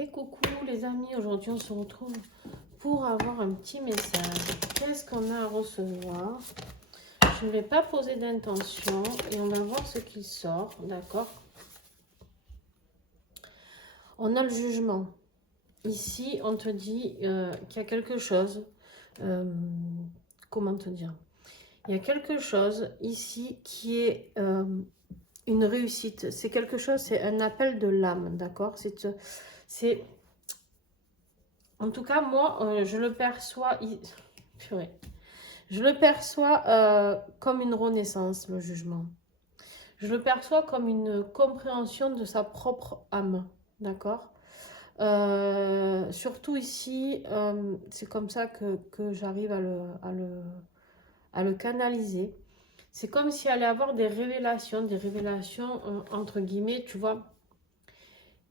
Et coucou les amis, aujourd'hui on se retrouve pour avoir un petit message. Qu'est-ce qu'on a à recevoir? Je ne vais pas poser d'intention et on va voir ce qui sort, d'accord? On a le jugement. Ici, on te dit qu'il y a quelque chose. Comment te dire? Il y a quelque chose ici qui est une réussite. C'est quelque chose, c'est un appel de l'âme, d'accord? C'est en tout cas, moi, je le perçois... Purée. Je le perçois comme une renaissance, le jugement. Je le perçois comme une compréhension de sa propre âme, d'accord? Surtout ici, c'est comme ça que j'arrive à le canaliser. C'est comme s'il allait avoir des révélations entre guillemets, tu vois.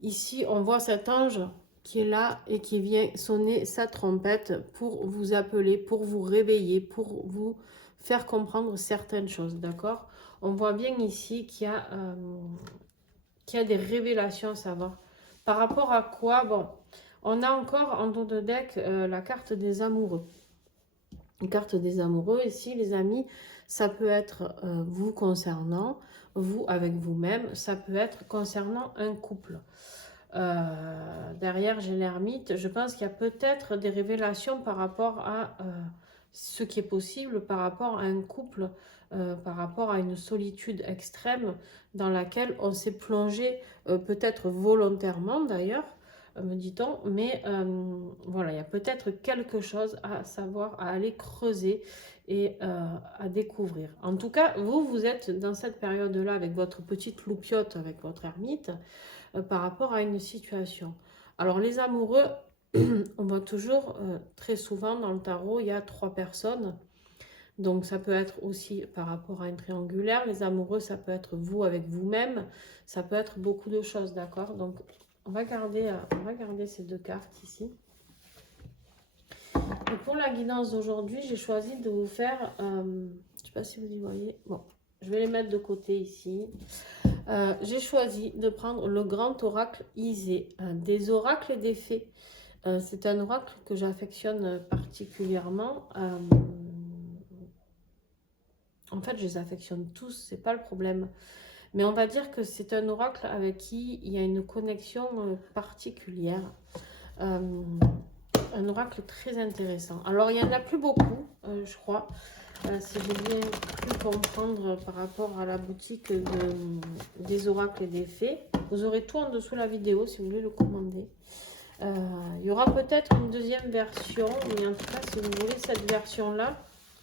Ici, on voit cet ange qui est là et qui vient sonner sa trompette pour vous appeler, pour vous réveiller, pour vous faire comprendre certaines choses, d'accord? On voit bien ici qu'il y a des révélations à savoir. Par rapport à quoi? Bon, on a encore en dos de deck la carte des amoureux. Une carte des amoureux, ici les amis, ça peut être vous concernant, vous avec vous-même, ça peut être concernant un couple. Derrière j'ai l'ermite, je pense qu'il y a peut-être des révélations par rapport à ce qui est possible, par rapport à un couple, par rapport à une solitude extrême dans laquelle on s'est plongé, peut-être volontairement d'ailleurs, me dit-on, mais voilà, il y a peut-être quelque chose à savoir, à aller creuser et à découvrir. En tout cas, vous êtes dans cette période-là avec votre petite loupiote, avec votre ermite, par rapport à une situation. Alors les amoureux, on voit toujours très souvent dans le tarot, il y a 3 personnes. Donc ça peut être aussi par rapport à un triangulaire. Les amoureux, ça peut être vous avec vous-même. Ça peut être beaucoup de choses, d'accord? Donc on va garder ces 2 cartes ici. Et pour la guidance d'aujourd'hui, j'ai choisi de vous faire, je ne sais pas si vous y voyez, bon, je vais les mettre de côté ici. J'ai choisi de prendre le grand oracle Isée, des oracles et des fées. C'est un oracle que j'affectionne particulièrement. En fait, je les affectionne tous, c'est pas le problème. Mais on va dire que c'est un oracle avec qui il y a une connexion particulière. Un oracle très intéressant. Alors, il n'y en a plus beaucoup, je crois. Si j'ai bien pu comprendre par rapport à la boutique des oracles et des fées. Vous aurez tout en dessous de la vidéo si vous voulez le commander. Il y aura peut-être une deuxième version, mais en tout cas, si vous voulez cette version-là,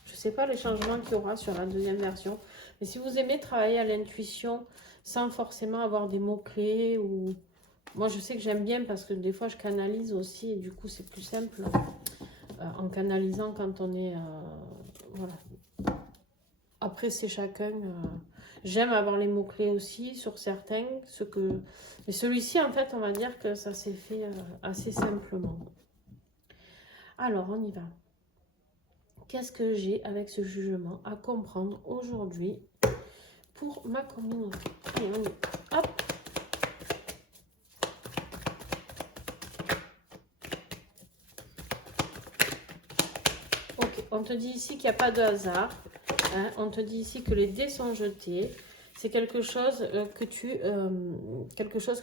je ne sais pas les changements qu'il y aura sur la deuxième version. Mais si vous aimez travailler à l'intuition sans forcément avoir des mots-clés ou... Moi, je sais que j'aime bien parce que des fois, je canalise aussi et du coup, c'est plus simple en canalisant quand on est... voilà. Après, c'est chacun. J'aime avoir les mots-clés aussi sur certains. Mais celui-ci, en fait, on va dire que ça s'est fait assez simplement. Alors, on y va. Qu'est-ce que j'ai avec ce jugement à comprendre aujourd'hui pour ma communauté? Allez, on y va. Hop. Ok, on te dit ici qu'il n'y a pas de hasard. Hein, on te dit ici que les dés sont jetés. C'est quelque chose que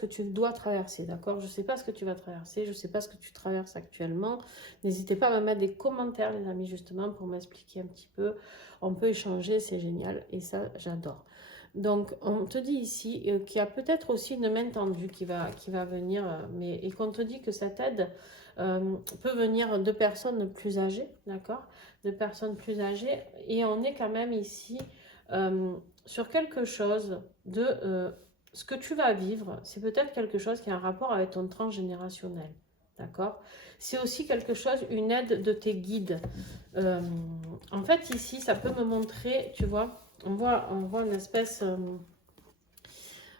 tu dois traverser, d'accord? Je ne sais pas ce que tu vas traverser, je ne sais pas ce que tu traverses actuellement. N'hésitez pas à me mettre des commentaires, les amis, justement, pour m'expliquer un petit peu. On peut échanger, c'est génial, et ça, j'adore. Donc, on te dit ici qu'il y a peut-être aussi une main tendue qui va venir, et qu'on te dit que cette aide peut venir de personnes plus âgées, d'accord? De personnes plus âgées, et on est quand même ici sur quelque chose de ce que tu vas vivre. C'est peut-être quelque chose qui a un rapport avec ton transgénérationnel, d'accord? C'est aussi quelque chose, une aide de tes guides. En fait, ici, ça peut me montrer, tu vois, on voit une espèce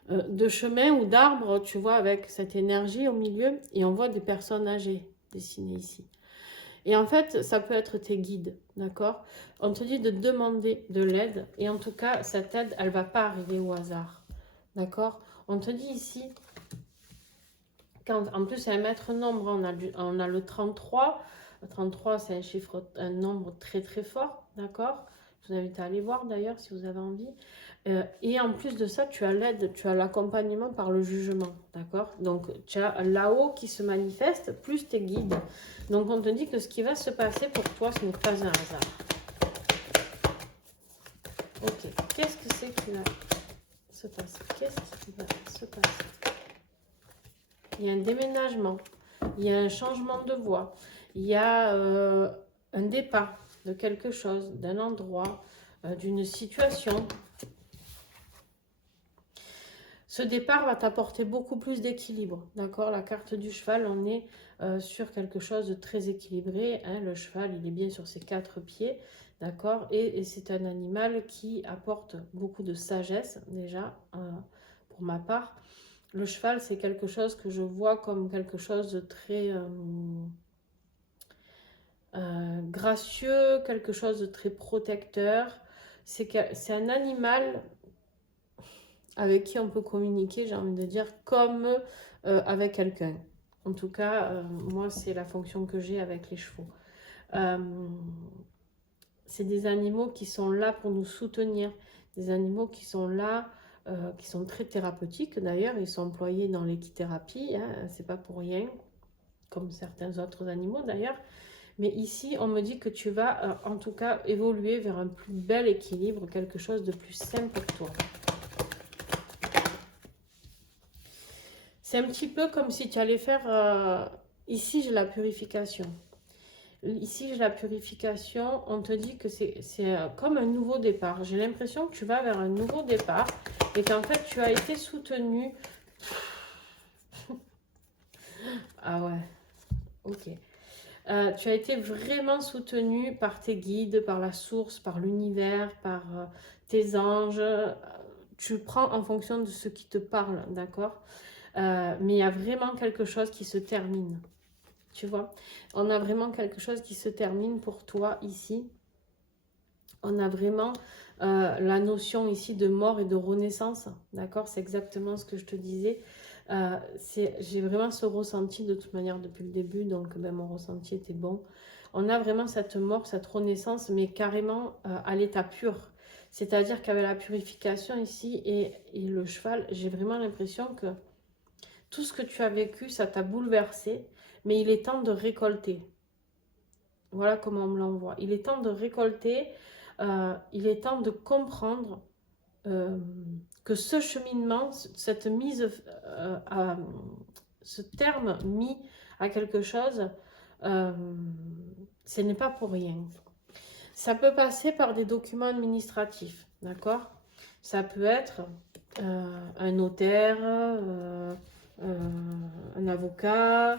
de chemin ou d'arbre, tu vois, avec cette énergie au milieu, et on voit des personnes âgées dessinées ici. Et en fait, ça peut être tes guides, d'accord? On te dit de demander de l'aide, et en tout cas, cette aide, elle ne va pas arriver au hasard, d'accord? On te dit ici En plus, c'est un maître nombre, on a le 33. Le 33, c'est un nombre très très fort, d'accord? Je vous invite à aller voir d'ailleurs si vous avez envie. Et en plus de ça, tu as l'aide, tu as l'accompagnement par le jugement, d'accord? Donc, tu as là-haut qui se manifeste, plus tes guides. Donc, on te dit que ce qui va se passer pour toi, ce n'est pas un hasard. Ok, qu'est-ce que c'est qui va se passer? Qu'est-ce qui va se passer? Il y a un déménagement, il y a un changement de voie, il y a un départ de quelque chose, d'un endroit, d'une situation. Ce départ va t'apporter beaucoup plus d'équilibre, d'accord? La carte du cheval, on est sur quelque chose de très équilibré. Hein? Le cheval, il est bien sur ses 4 pieds, d'accord? Et c'est un animal qui apporte beaucoup de sagesse, déjà, pour ma part. Le cheval, c'est quelque chose que je vois comme quelque chose de très gracieux, quelque chose de très protecteur. C'est un animal avec qui on peut communiquer, j'ai envie de dire, comme avec quelqu'un. En tout cas, moi, c'est la fonction que j'ai avec les chevaux. C'est des animaux qui sont là pour nous soutenir, des animaux qui sont là, qui sont très thérapeutiques. D'ailleurs, ils sont employés dans l'équithérapie, hein, c'est pas pour rien, comme certains autres animaux d'ailleurs. Mais ici, on me dit que tu vas, en tout cas, évoluer vers un plus bel équilibre, quelque chose de plus sain pour toi. C'est un petit peu comme si tu allais faire... ici, j'ai la purification. Ici, j'ai la purification. On te dit que c'est comme un nouveau départ. J'ai l'impression que tu vas vers un nouveau départ et qu'en fait, tu as été soutenu. Ah ouais, ok. Tu as été vraiment soutenu par tes guides, par la source, par l'univers, par tes anges. Tu prends en fonction de ce qui te parle, d'accord? Mais il y a vraiment quelque chose qui se termine. Tu vois, on a vraiment quelque chose qui se termine pour toi ici. On a vraiment la notion ici de mort et de renaissance. D'accord? C'est exactement ce que je te disais. J'ai vraiment ce ressenti de toute manière depuis le début. Donc, ben, mon ressenti était bon. On a vraiment cette mort, cette renaissance, mais carrément à l'état pur. C'est-à-dire qu'avec la purification ici et le cheval, j'ai vraiment l'impression que tout ce que tu as vécu, ça t'a bouleversé. Mais il est temps de récolter. Voilà comment on me l'envoie. Il est temps de récolter, il est temps de comprendre que ce cheminement, cette mise, ce terme mis à quelque chose, ce n'est pas pour rien. Ça peut passer par des documents administratifs, d'accord? Ça peut être un notaire, un avocat,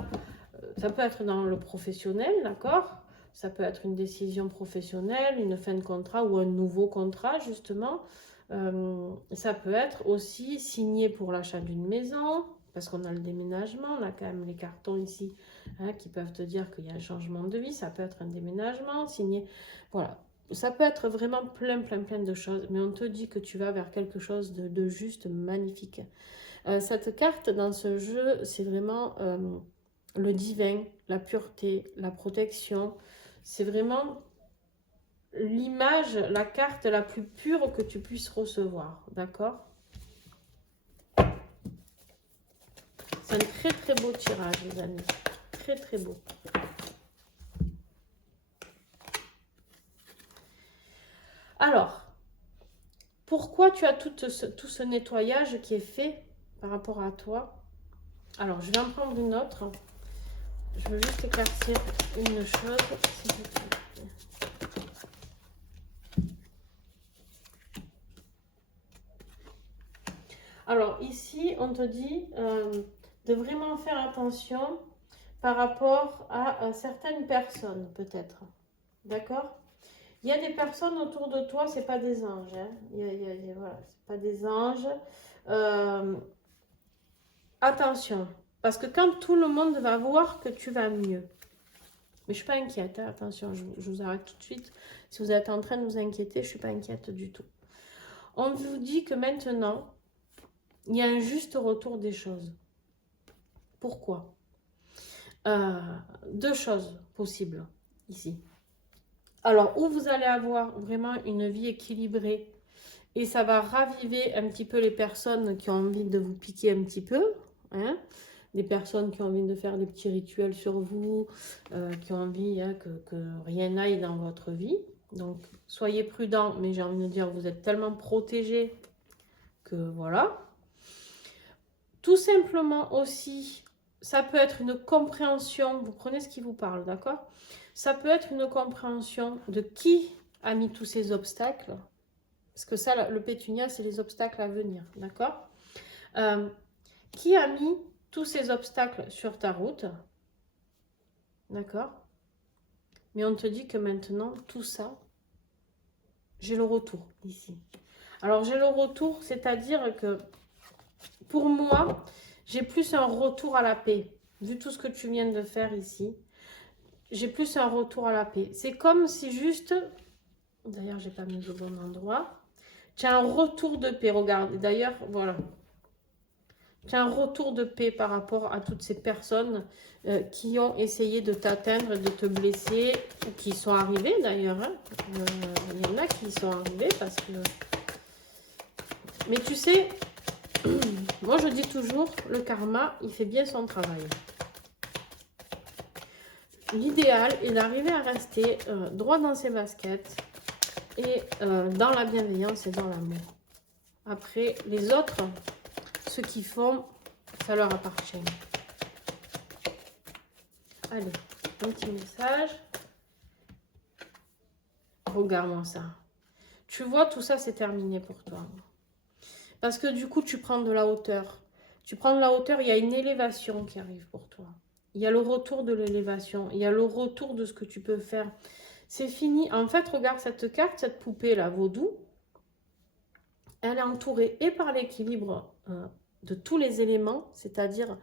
ça peut être dans le professionnel, d'accord? Ça peut être une décision professionnelle, une fin de contrat ou un nouveau contrat, justement. Ça peut être aussi signé pour l'achat d'une maison, parce qu'on a le déménagement, on a quand même les cartons ici hein, qui peuvent te dire qu'il y a un changement de vie. Ça peut être un déménagement, signé. Voilà. Ça peut être vraiment plein de choses, mais on te dit que tu vas vers quelque chose de juste magnifique. Cette carte dans ce jeu, c'est vraiment le divin, la pureté, la protection. C'est vraiment l'image, la carte la plus pure que tu puisses recevoir. D'accord? C'est un très beau tirage, les amis. Très beau. Alors, pourquoi tu as tout ce nettoyage qui est fait par rapport à toi? Alors, je vais en prendre une autre. Je veux juste éclaircir une chose, s'il vous plaît. Alors, ici, on te dit de vraiment faire attention par rapport à certaines personnes, peut-être. D'accord? Il y a des personnes autour de toi, c'est pas des anges. Hein. Voilà, c'est pas des anges. Attention, parce que quand tout le monde va voir que tu vas mieux, mais je suis pas inquiète, hein, attention, je vous arrête tout de suite. Si vous êtes en train de vous inquiéter, je suis pas inquiète du tout. On vous dit que maintenant, il y a un juste retour des choses. Pourquoi? Deux choses possibles ici. Alors, où vous allez avoir vraiment une vie équilibrée et ça va raviver un petit peu les personnes qui ont envie de vous piquer un petit peu, hein, des personnes qui ont envie de faire des petits rituels sur vous, qui ont envie hein, que rien n'aille dans votre vie. Donc, soyez prudents, mais j'ai envie de dire, vous êtes tellement protégés que voilà. Tout simplement aussi, ça peut être une compréhension, vous prenez ce qui vous parle, d'accord? Ça peut être une compréhension de qui a mis tous ces obstacles, parce que ça, le pétunia, c'est les obstacles à venir, d'accord? Qui a mis tous ces obstacles sur ta route, d'accord? Mais on te dit que maintenant, tout ça, j'ai le retour ici. Alors, j'ai le retour, c'est-à-dire que pour moi, j'ai plus un retour à la paix. Vu tout ce que tu viens de faire ici, j'ai plus un retour à la paix. C'est comme si juste... D'ailleurs, j'ai pas mis au bon endroit. Tu as un retour de paix, regarde. D'ailleurs, voilà. Tu as un retour de paix par rapport à toutes ces personnes qui ont essayé de t'atteindre, de te blesser, ou qui sont arrivées d'ailleurs. Hein. Il y en a qui sont arrivés parce que... Mais tu sais, moi je dis toujours, le karma, il fait bien son travail. L'idéal est d'arriver à rester droit dans ses baskets et dans la bienveillance et dans l'amour. Après, les autres, ce qu'ils font, ça leur appartient. Allez, un petit message. Regarde-moi ça. Tu vois, tout ça, c'est terminé pour toi. Parce que du coup, tu prends de la hauteur. Tu prends de la hauteur, il y a une élévation qui arrive pour toi. Il y a le retour de l'élévation. Il y a le retour de ce que tu peux faire. C'est fini. En fait, regarde cette carte, cette poupée-là, vaudou. Elle est entourée et par l'équilibre de tous les éléments, c'est-à-dire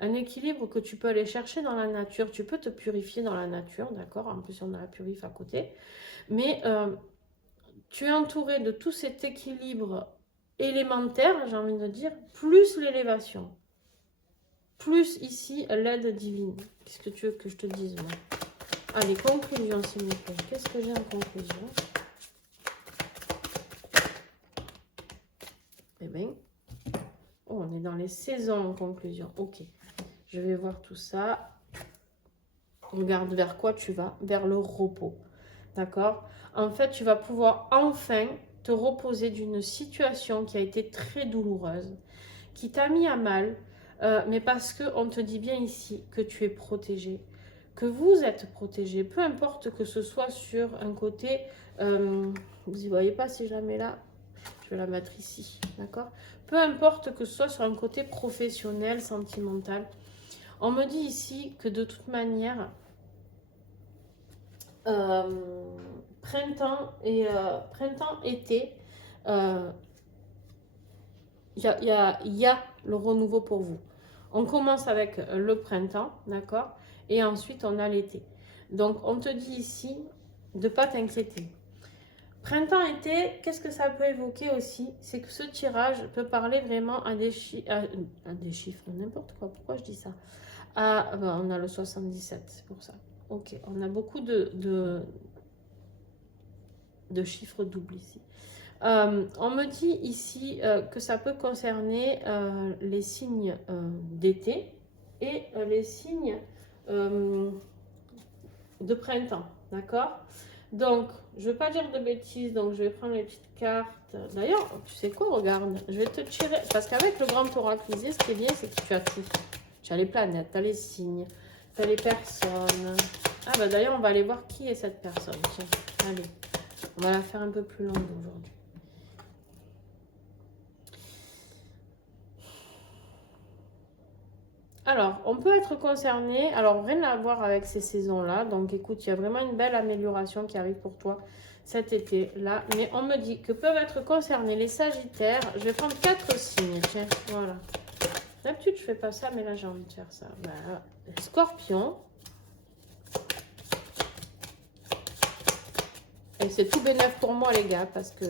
un équilibre que tu peux aller chercher dans la nature. Tu peux te purifier dans la nature, d'accord? En plus, on a la purif à côté. Mais tu es entouré de tout cet équilibre élémentaire, j'ai envie de dire, plus l'élévation. Plus ici, l'aide divine. Qu'est-ce que tu veux que je te dise, moi? Allez, conclusion, s'il vous plaît. Qu'est-ce que j'ai en conclusion? Eh bien, oh, on est dans les saisons en conclusion. Ok, je vais voir tout ça. Regarde vers quoi tu vas, vers le repos. D'accord? En fait, tu vas pouvoir enfin te reposer d'une situation qui a été très douloureuse, qui t'a mis à mal, mais parce qu'on te dit bien ici que tu es protégé, que vous êtes protégé, peu importe que ce soit sur un côté, vous n'y voyez pas si je la mets là, je vais la mettre ici, d'accord? Peu importe que ce soit sur un côté professionnel, sentimental, on me dit ici que de toute manière, printemps-été, il y a le renouveau pour vous. On commence avec le printemps, d'accord? Et ensuite, on a l'été. Donc, on te dit ici de ne pas t'inquiéter. Printemps-été, qu'est-ce que ça peut évoquer aussi? C'est que ce tirage peut parler vraiment à des chiffres, n'importe quoi. Pourquoi je dis ça? On a le 77, c'est pour ça. Ok, on a beaucoup de chiffres doubles ici. On me dit ici que ça peut concerner les signes d'été et les signes de printemps, d'accord? Donc, je ne veux pas dire de bêtises, donc je vais prendre les petites cartes. D'ailleurs, tu sais quoi, regarde, je vais te tirer, parce qu'avec le grand oracle Lisier, ce qui est bien, c'est que tu as tout. Tu as les planètes, tu as les signes, tu as les personnes. Ah bah d'ailleurs, on va aller voir qui est cette personne. Tiens, allez, on va la faire un peu plus longue aujourd'hui. Alors, on peut être concerné, alors rien à voir avec ces saisons-là, donc écoute, il y a vraiment une belle amélioration qui arrive pour toi cet été-là, mais on me dit que peuvent être concernés les sagittaires, je vais prendre 4 signes, tiens, voilà. D'habitude, je fais pas ça, mais là, j'ai envie de faire ça. Bah, Scorpion. Et c'est tout bénef pour moi, les gars, parce que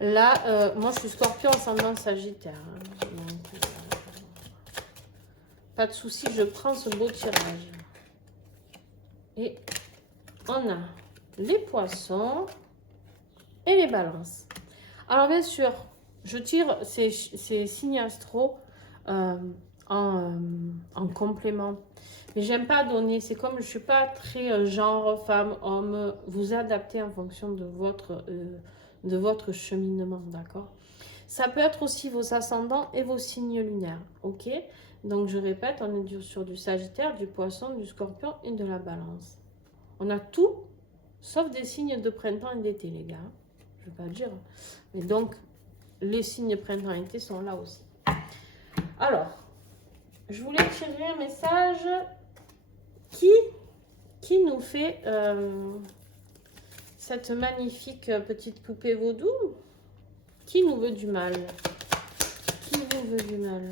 là, moi, je suis Scorpion ascendant Sagittaire. Hein, donc, pas de souci, je prends ce beau tirage. Et on a les poissons et les balances. Alors bien sûr, je tire ces signes astro en complément. Mais j'aime pas donner, c'est comme je suis pas très genre, femme, homme, vous adaptez en fonction de votre cheminement, d'accord? Ça peut être aussi vos ascendants et vos signes lunaires, ok? Donc je répète, on est sur du Sagittaire, du Poisson, du Scorpion et de la Balance. On a tout, sauf des signes de printemps et d'été, les gars. Je ne vais pas le dire. Mais donc, les signes printemps et été sont là aussi. Alors, je voulais tirer un message qui nous fait cette magnifique petite poupée vaudou. Qui nous veut du mal? Qui nous veut du mal?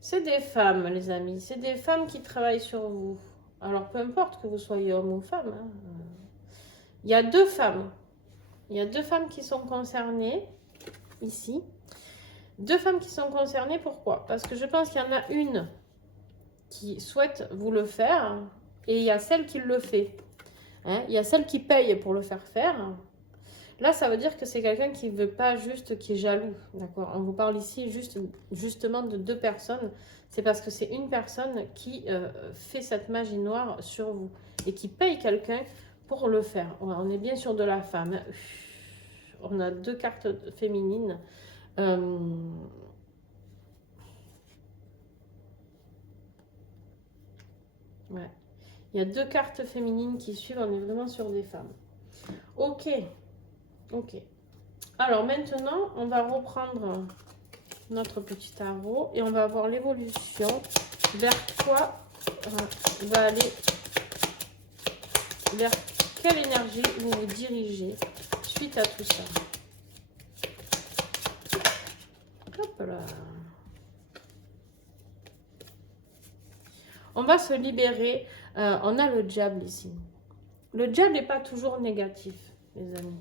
C'est des femmes, les amis. C'est des femmes qui travaillent sur vous. Alors, peu importe que vous soyez homme ou femme. Hein. Il y a deux femmes. Il y a deux femmes qui sont concernées, ici. Deux femmes qui sont concernées, pourquoi? Parce que je pense qu'il y en a une qui souhaite vous le faire et il y a celle qui le fait. Hein? Il y a celle qui paye pour le faire faire. Là, ça veut dire que c'est quelqu'un qui ne veut pas juste, qui est jaloux. D'accord? On vous parle ici justement de deux personnes. C'est parce que c'est une personne qui fait cette magie noire sur vous et qui paye quelqu'un pour le faire. On est bien sûr de la femme. On a deux cartes féminines. Ouais. Il y a deux cartes féminines qui suivent. On est vraiment sur des femmes. Ok. Ok. Alors maintenant, on va reprendre notre petit tarot et on va voir l'évolution. Vers quoi va aller, vers quelle énergie vous vous dirigez suite à tout ça. Hop là. On va se libérer. On a le diable ici. Le diable n'est pas toujours négatif, les amis.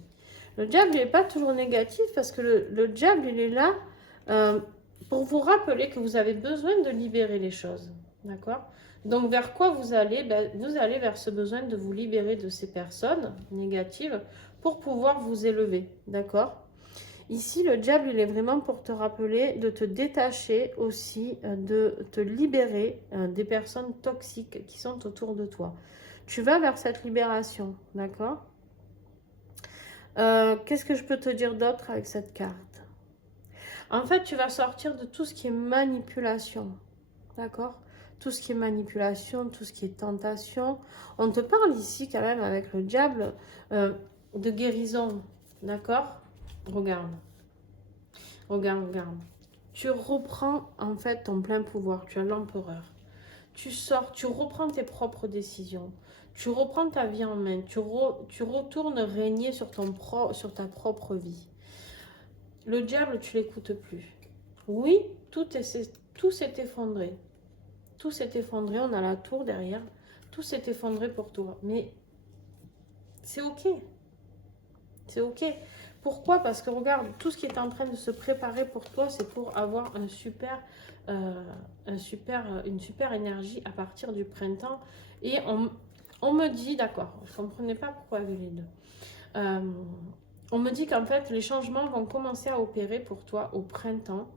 Le diable n'est pas toujours négatif parce que le diable, il est là pour vous rappeler que vous avez besoin de libérer les choses. D'accord? Donc, vers quoi vous allez? Vous allez vers ce besoin de vous libérer de ces personnes négatives pour pouvoir vous élever. D'accord? Ici, le diable, il est vraiment pour te rappeler de te détacher aussi, de te libérer des personnes toxiques qui sont autour de toi. Tu vas vers cette libération. D'accord? Qu'est-ce que je peux te dire d'autre avec cette carte? En fait, tu vas sortir de tout ce qui est manipulation. D'accord? Tout ce qui est manipulation, tout ce qui est tentation. On te parle ici quand même avec le diable de guérison. D'accord? Regarde. Regarde, regarde. Tu reprends en fait ton plein pouvoir. Tu as l'empereur. Tu sors, tu reprends tes propres décisions. Tu reprends ta vie en main. Tu retournes régner sur ta propre vie. Le diable, tu l'écoutes plus. Oui, tout s'est effondré. Tout s'est effondré. On a la tour derrière. Tout s'est effondré pour toi. Mais c'est ok. C'est ok. Pourquoi? Parce que regarde, tout ce qui est en train de se préparer pour toi, c'est pour avoir une super énergie à partir du printemps. Et on me dit, d'accord, je ne comprenais pas pourquoi il y avait les deux. On me dit qu'en fait, les changements vont commencer à opérer pour toi au printemps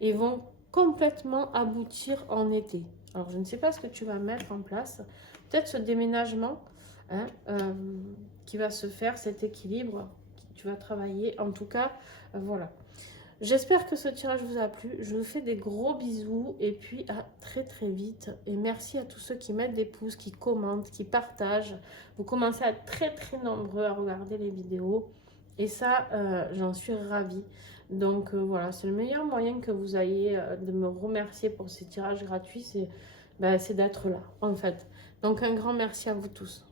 et vont complètement aboutir en été. Alors, je ne sais pas ce que tu vas mettre en place. Peut-être ce déménagement hein, qui va se faire, cet équilibre. Tu vas travailler. En tout cas, voilà. J'espère que ce tirage vous a plu. Je vous fais des gros bisous et puis à très très vite. Et merci à tous ceux qui mettent des pouces, qui commentent, qui partagent. Vous commencez à être très très nombreux à regarder les vidéos. Et ça, j'en suis ravie. Donc voilà, c'est le meilleur moyen que vous ayez de me remercier pour ces tirages gratuits. C'est d'être là, en fait. Donc un grand merci à vous tous.